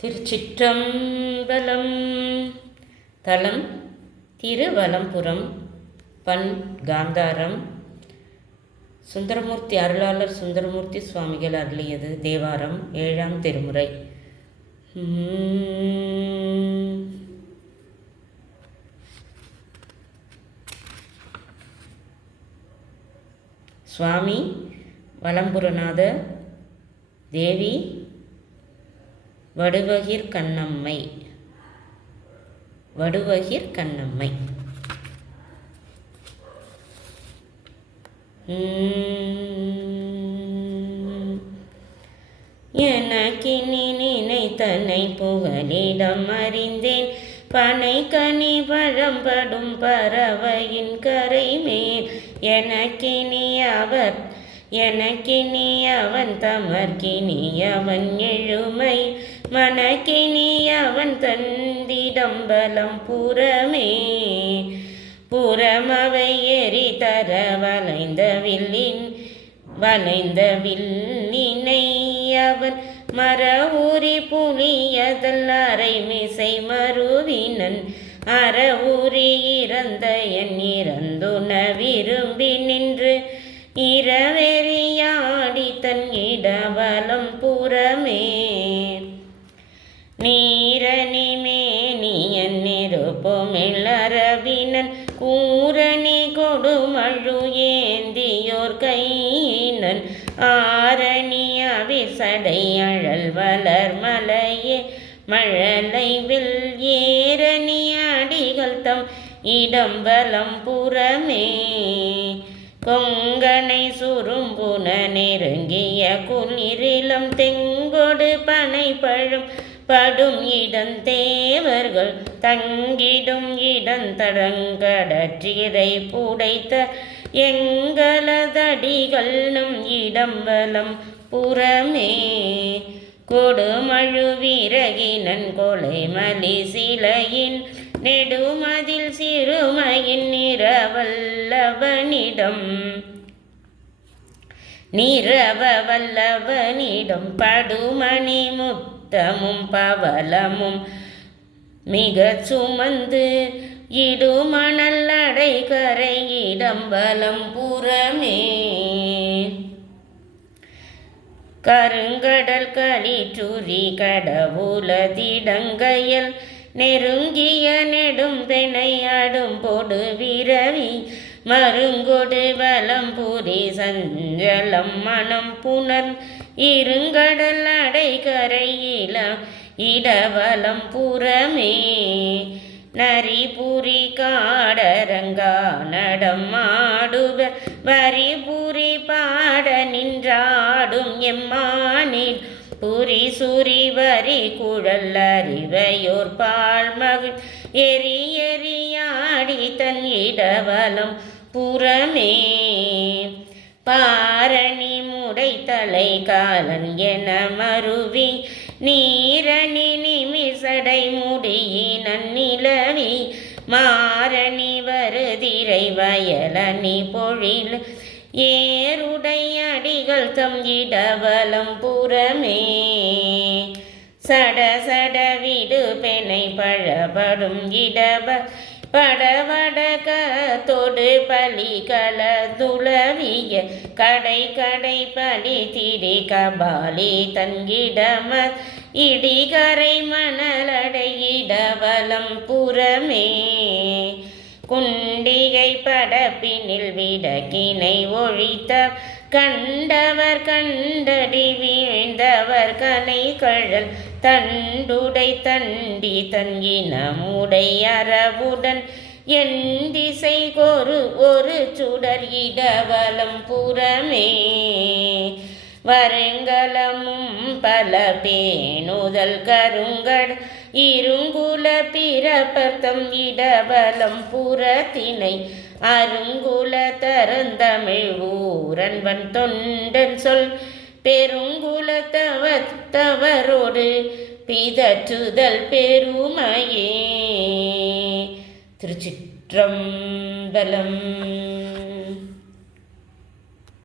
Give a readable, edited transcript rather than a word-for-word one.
திருச்சிற்றம்பலம். தலம் திருவலம்புரம். பண் காந்தாரம். சுந்தரமூர்த்தி அருளாளர் சுந்தரமூர்த்தி சுவாமிகள் அருளியது. தேவாரம். 7ஆம் திருமுறை. சுவாமி வலம்புரநாத, தேவி வடுவகிர் கண்ணம்மை. வடுவகிர் கண்ணம்மை. எனக்கினி நினைத்தனை புகலிடம் அறிந்தேன், பனை கனி பழம்படும் பறவையின் கரை மேல். எனக்கினி அவன் தமர்கினி அவன் எழுமை, மனக்கினி அவன் தந்திடம்பலம் புறமே. புறமவை எரி தர வளைந்த வில்லினை அவன் மர ஊறி புலியதல் அரைமிசை மருவினன். அற ஊறி இறந்த என் இறந்துண விரும்பி நின்று இரவெறியாடி தன் இடவலம் புறமே. நீரணி மேனியன் நெருப்பொமிழரவினன் கூரணி கொடுமழு ஏந்தியோர் கையினன். ஆரணி அவிசடை அழல் வளர் மலையே மழலைவில் ஏரணி அடிகள் தம் இடம்பலம் புறமே. கொங்கனை சுரும்புன நெருங்கிய குளிரிலம் தெங்கொடு பனை பழும் படும் இடந்தேவர்கள் தங்கிடும் இடந்தடங்கடற்றிரை புடைத்த எங்களதடிகள் நம் இடம்பலம் புறமே. கொடுமழு வீரகினன் கொலை மலி சிலையின் நெடுமதில் சிறுமையின் நிறவல்லவனிடம் படுமணி முத்தமும் பவளமும் மிக சுமந்து இடுமணல் அடைகரை இடம்பலம் புறமே. கருங்கடல் களிற்றுரி கடவுளதிடங்கையல் நெருங்கிய நெடும் தெனை அடும்பொடு விரவி மருங்கொடு வலம்புரி சஞ்சலம் மனம் புனர் இருங்கடல் அடைகரையில இடவலம் புறமே. நரிபுரி காடரங்கா நடம் ஆடுவர் வரிபுரி பாட நின்றாடும் எம்மானில் புரி சுரி வரி குழல் அறிவையோர் பால் மகிழ் எரி எரியாடி தன் இடவலம் புறமே. பாரணி முடைத்தலை காலன் என மருவி நீரணி நிமிசடை முடியினன் நிலவி மாரணி வருதிரை வயலணி பொழில் ஏருடை அடிகள் தம் இடவலம் புறமே. சட சட விடு பெனை பழபடும் இடவ படவடக தொடு பலிகள துளவிய கடை கடை பலி திரி கபாலி தன்கிடம இடிகரை மணலடை இடவலம் புறமே. குண்டிகை படப்பினில் விடக்கினை ஒழித்த கண்டவர் கண்டடி வீழ்ந்தவர் கனை கழல் தண்டுடை தண்டி தங்கினமுடை அரவுடன் என் திசை ஒரு சுடர் இடவலம் புறமே. வருங்கலமும் பல பேணுதல் கருங்கட இருங்குல பிறப்பர்த்தம் இடவலம் புறத்தினை அருங்குல தரந்தமிழ் ஊரன்பன் தொண்டன் சொல் பெருங்குல தவத்தவரோடு பிதற்றுதல் பெருமையே. திருச்சிற்றம்பலம்.